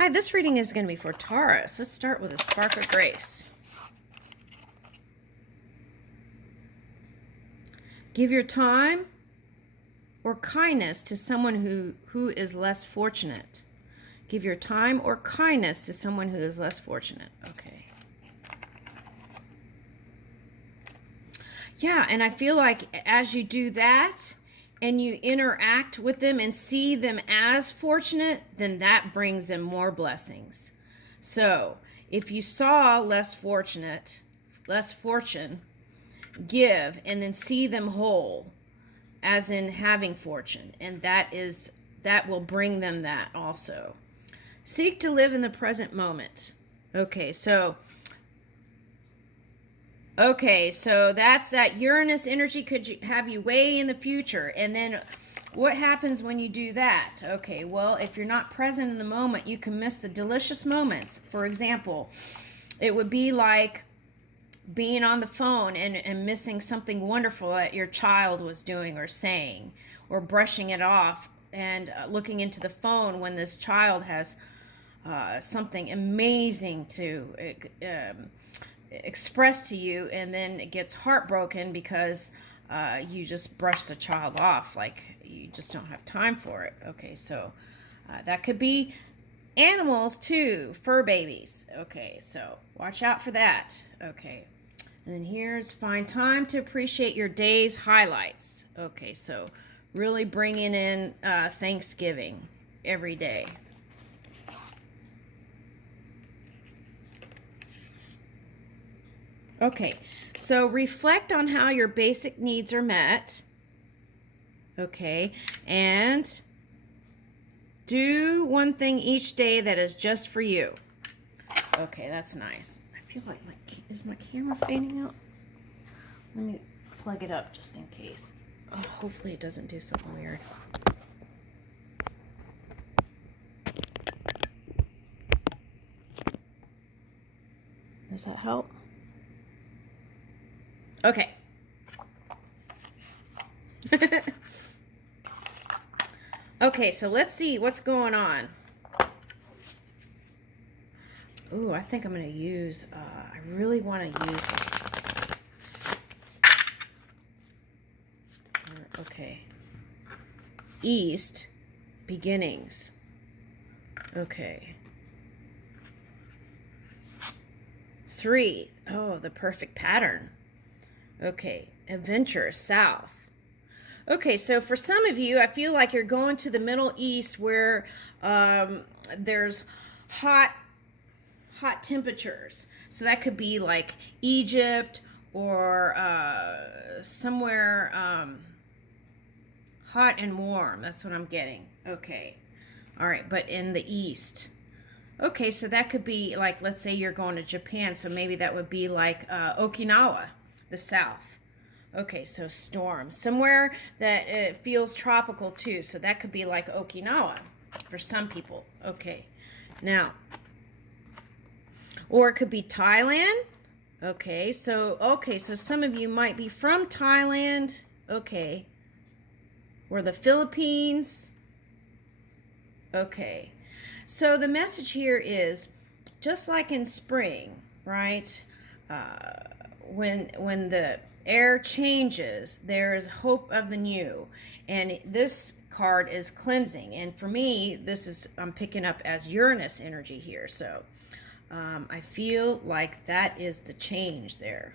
Hi, this reading is going to be for Taurus. Let's start with a spark of grace. Give your time or kindness to someone who is less fortunate. Give your time or kindness to someone who is less fortunate. Okay. Yeah, and I feel like as you do that and you interact with them and see them as fortunate, then that brings them more blessings. So if you saw less fortune, give and then see them whole, as in having fortune, and that will bring them that also. Seek to live in the present moment. Okay, so that's that Uranus energy could have you way in the future. And then what happens when you do that? Okay, well, if you're not present in the moment, you can miss the delicious moments. For example, it would be like being on the phone and missing something wonderful that your child was doing or saying, or brushing it off and looking into the phone when this child has something amazing to express to you, and then it gets heartbroken because you just brush the child off, like you just don't have time for it. Okay, so that could be animals too, fur babies. Okay, so watch out for that. Okay, and then here's find time to appreciate your day's highlights. Okay, so really bringing in Thanksgiving every day. Okay, so reflect on how your basic needs are met. Okay, and do one thing each day that is just for you. Okay, that's nice. I feel like is my camera fading out? Let me plug it up just in case. Oh, hopefully it doesn't do something weird. Does that help? Okay. Okay, so let's see what's going on. Ooh, I think I'm going to use, I really want to use this. Okay. East, beginnings. Okay. 3, oh, the perfect pattern. Okay, adventure, south. Okay, so for some of you, I feel like you're going to the Middle East where there's hot temperatures. So that could be like Egypt or somewhere hot and warm. That's what I'm getting. Okay, all right, but in the East. Okay, so that could be like, let's say you're going to Japan, so maybe that would be like Okinawa, the South. Okay, so storm. Somewhere that it feels tropical too, so that could be like Okinawa for some people. Okay, now, or it could be Thailand. Okay, so some of you might be from Thailand. Okay, or the Philippines. Okay. So the message here is, just like in spring, right? When the air changes, there is hope of the new. And this card is cleansing. And for me, I'm picking up as Uranus energy here. So I feel like that is the change there.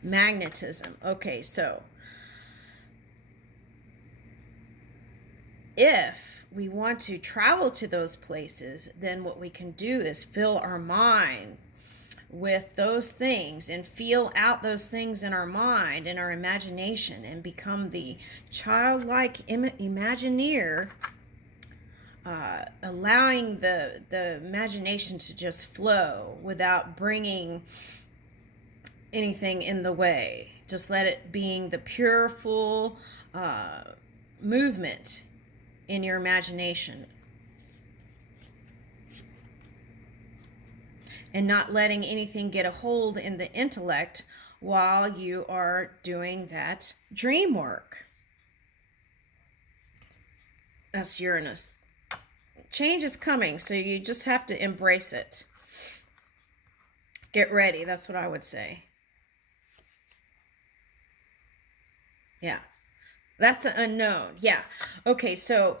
Magnetism. Okay, so if we want to travel to those places, then what we can do is fill our mind with those things and feel out those things in our mind and our imagination and become the childlike Imagineer, allowing the imagination to just flow without bringing anything in the way. Just let it being the pure, full movement in your imagination, and not letting anything get a hold in the intellect while you are doing that dream work. That's Uranus. Change is coming, so you just have to embrace it. Get ready. That's what I would say. Yeah. That's an unknown. Yeah. Okay, so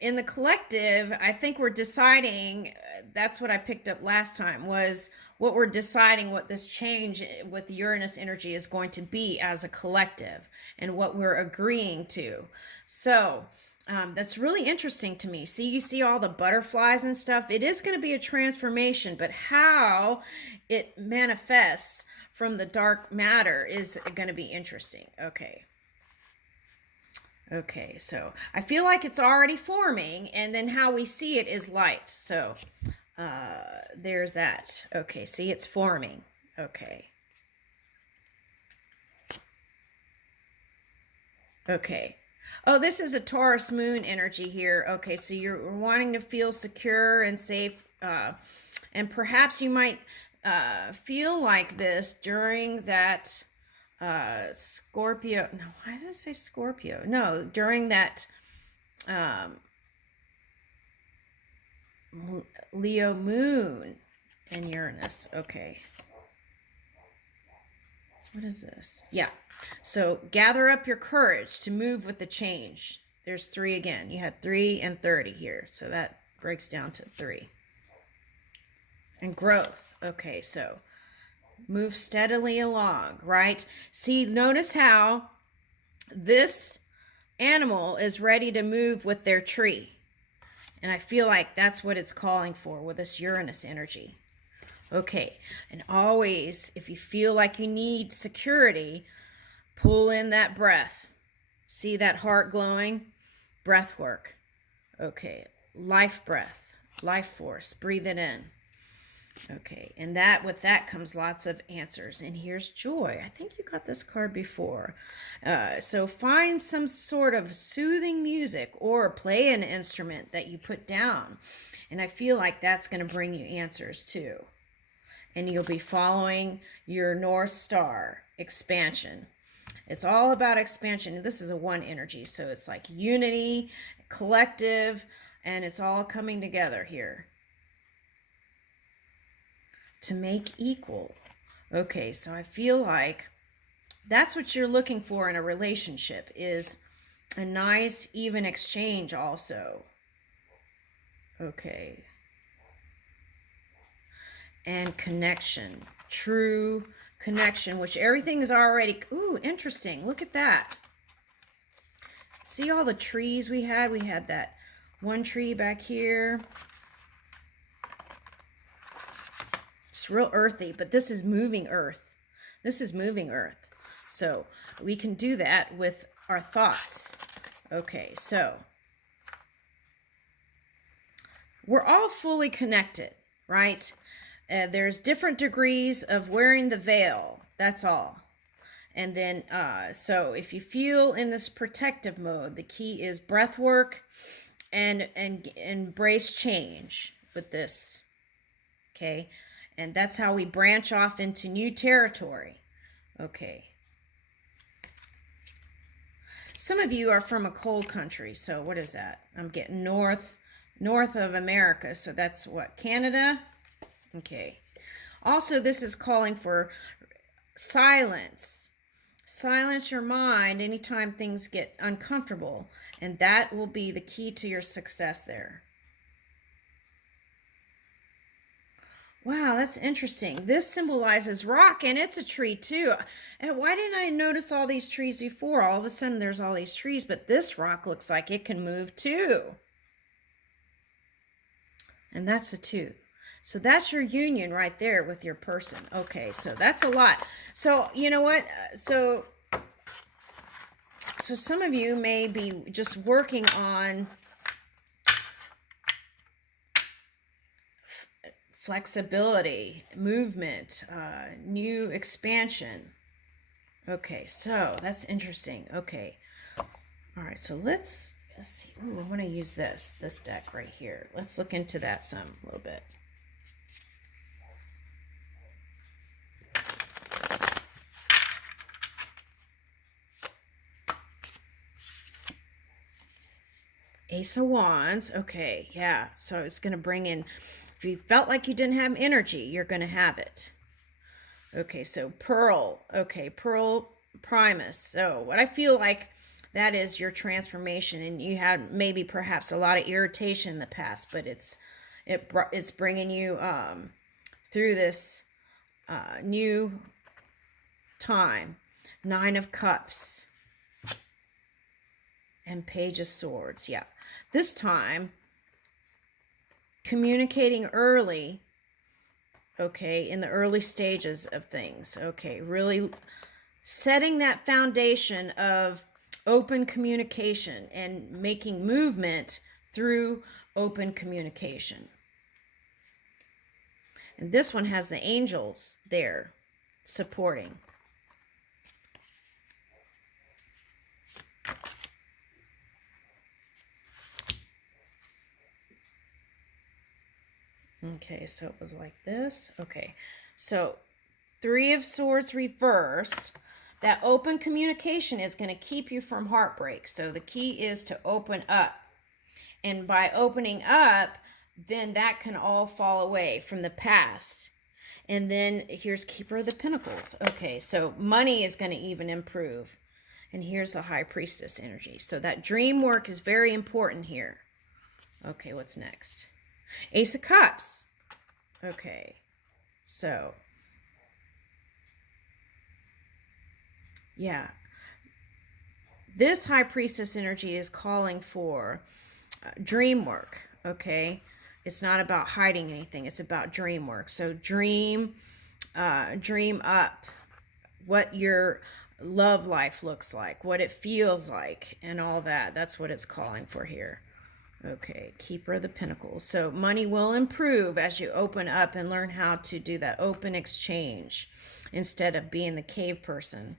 in the collective, I think we're deciding, that's what I picked up last time, was what we're deciding what this change with Uranus energy is going to be as a collective and what we're agreeing to. So that's really interesting to me. See, you see all the butterflies and stuff. It is going to be a transformation, but how it manifests from the dark matter is going to be interesting. Okay. Okay, so I feel like it's already forming, and then how we see it is light. So there's that. Okay, see, it's forming. Okay. Okay. Oh, this is a Taurus moon energy here. Okay, so you're wanting to feel secure and safe, and perhaps you might feel like this during that Scorpio. No, why did I say Scorpio? No, during that Leo moon in Uranus. Okay. What is this? Yeah. So gather up your courage to move with the change. There's 3 again. You had 3 and 30 here. So that breaks down to 3. And growth. Okay, so move steadily along, right? See, notice how this animal is ready to move with their tree. And I feel like that's what it's calling for with this Uranus energy. Okay, and always, if you feel like you need security, pull in that breath. See that heart glowing? Breath work. Okay, life breath, life force. Breathe it in. Okay, and that with that comes lots of answers. And here's joy. I think you got this card before. So find some sort of soothing music or play an instrument that you put down. And I feel like that's going to bring you answers too. And you'll be following your North Star, expansion. It's all about expansion. This is a 1 energy, so it's like unity, collective, and it's all coming together here to make equal. Okay, so I feel like that's what you're looking for in a relationship, is a nice, even exchange also. Okay. And connection, true connection, which everything is already, ooh, interesting. Look at that. See all the trees we had? We had that 1 tree back here. It's real earthy, but this is moving earth. This is moving earth. So we can do that with our thoughts. Okay, so we're all fully connected, right? There's different degrees of wearing the veil. That's all. And then, so if you feel in this protective mode, the key is breath work and embrace change with this. Okay. And that's how we branch off into new territory. Okay. Some of you are from a cold country. So what is that? I'm getting north of America. So that's what? Canada? Okay. Also, this is calling for silence. Silence your mind anytime things get uncomfortable. And that will be the key to your success there. Wow, that's interesting. This symbolizes rock, and it's a tree too. And why didn't I notice all these trees before? All of a sudden there's all these trees, but this rock looks like it can move too. And that's a 2. So that's your union right there with your person. Okay, so that's a lot. So you know what? So some of you may be just working on flexibility, movement, new expansion. Okay, so that's interesting. Okay. All right, so let's see. Ooh, I want to use this deck right here. Let's look into that a little bit. Ace of Wands. Okay, yeah. So it's going to bring in, if you felt like you didn't have energy, you're going to have it. Okay, so Pearl. Okay, Pearl Primus. So what I feel like that is your transformation, and you had maybe perhaps a lot of irritation in the past, but it's bringing you through this new time. Nine of Cups and Page of Swords. Yeah, this time communicating early. Okay, in the early stages of things. Okay, really setting that foundation of open communication and making movement through open communication. And this one has the angels there supporting. Okay, so it was like this. Okay, so Three of Swords reversed. That open communication is going to keep you from heartbreak. So the key is to open up. And by opening up, then that can all fall away from the past. And then here's Keeper of the Pentacles. Okay, so money is going to even improve. And here's the High Priestess energy. So that dream work is very important here. Okay, what's next? Ace of Cups. Okay, so yeah, this High Priestess energy is calling for dream work. Okay, it's not about hiding anything, it's about dream work. So dream up what your love life looks like, what it feels like, and all that. That's what it's calling for here. Okay, Keeper of the Pentacles. So money will improve as you open up and learn how to do that open exchange instead of being the cave person.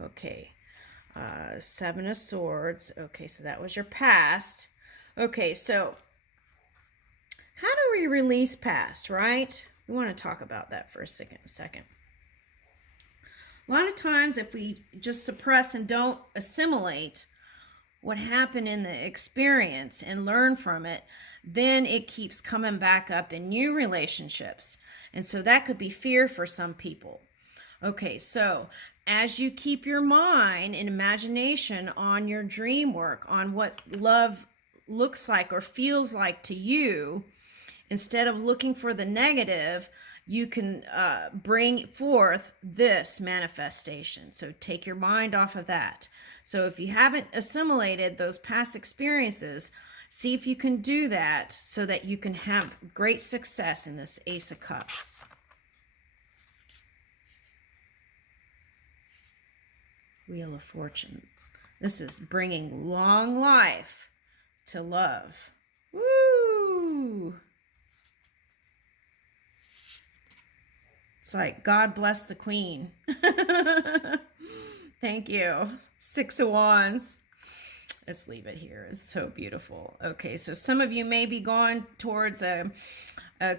Okay, Seven of Swords. Okay, so that was your past. Okay, so how do we release past, right? We want to talk about that for a second. A lot of times if we just suppress and don't assimilate what happened in the experience and learn from it, then it keeps coming back up in new relationships. And so that could be fear for some people. Okay, so as you keep your mind and imagination on your dream work, on what love looks like or feels like to you, instead of looking for the negative, you can bring forth this manifestation. So take your mind off of that. So if you haven't assimilated those past experiences, see if you can do that so that you can have great success in this Ace of Cups. Wheel of Fortune. This is bringing long life to love. Woo! It's like, God bless the Queen. Thank you. Six of Wands. Let's leave it here. It's so beautiful. Okay, so some of you may be going towards a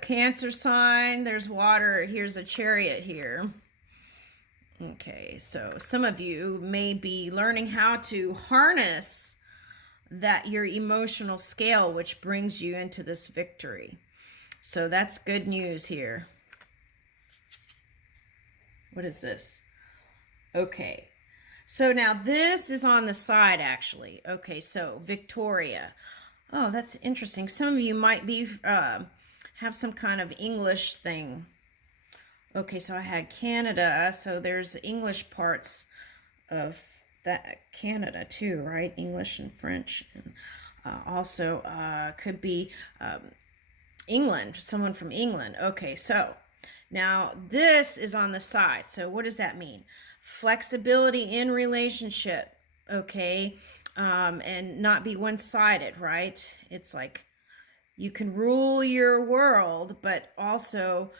Cancer sign. There's water. Here's a Chariot here. Okay, so some of you may be learning how to harness that your emotional scale, which brings you into this victory. So that's good news here. What is this? Okay, so now this is on the side actually. Okay, so Victoria. Oh, that's interesting. Some of you might be have some kind of English thing. Okay, so I had Canada, so there's English parts of that Canada too, right? English and French, and also could be England, someone from England. Okay, so now this is on the side. So what does that mean? Flexibility in relationship, okay, and not be one-sided, right? It's like you can rule your world, but also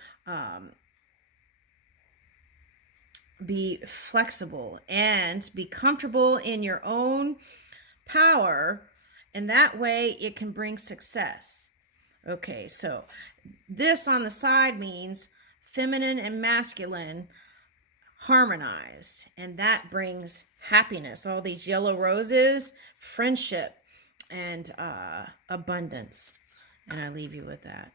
be flexible and be comfortable in your own power, and that way it can bring success. Okay, so this on the side means feminine and masculine harmonized, and that brings happiness. All these yellow roses, friendship, and abundance. And I leave you with that.